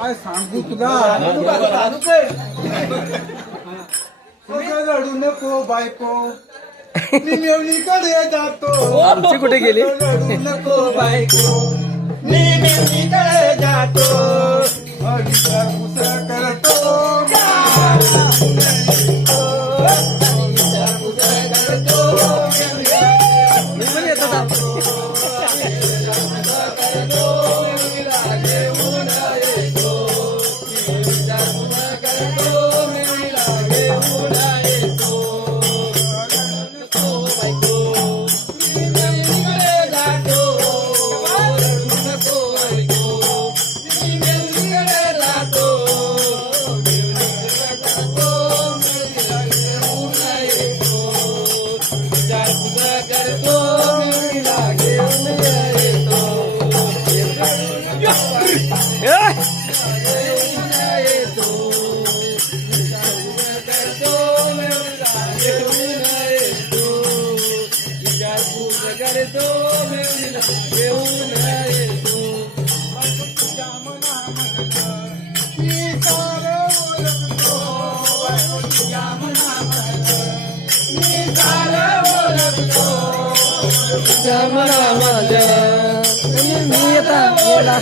काय सांगू तुला रडू नको बायको मी मेवणीकडे जातो आमची कुठे गेली रडू नको बायको मी मेवणीकडे जातो पुसळ करतो मी आता बोला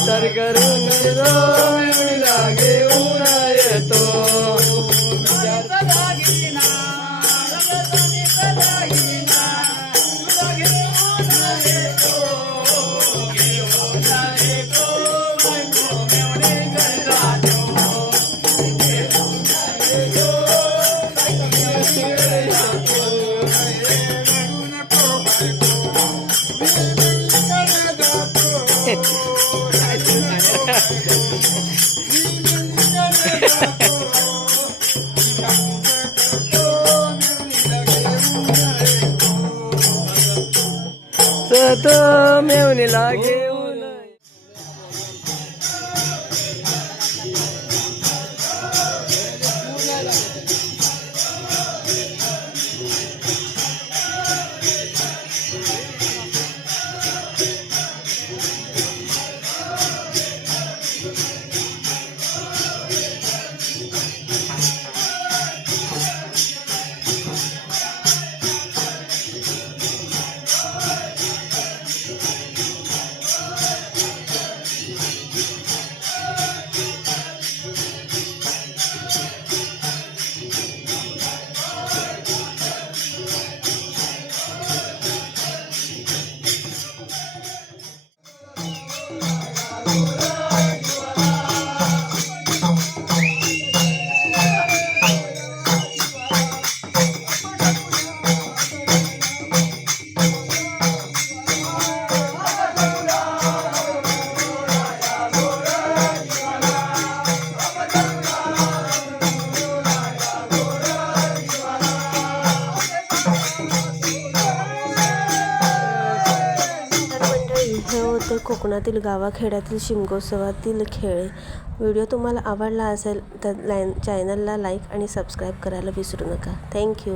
विचार करून घेऊन येतो सत मेवणीला घेऊन कोकणातील गावाखेड्यातील शिमगोत्सवातील खेळ. व्हिडिओ तुम्हाला आवडला असेल तर चॅनलला लाईक आणि सबस्क्राईब करायला विसरू नका. थँक्यू.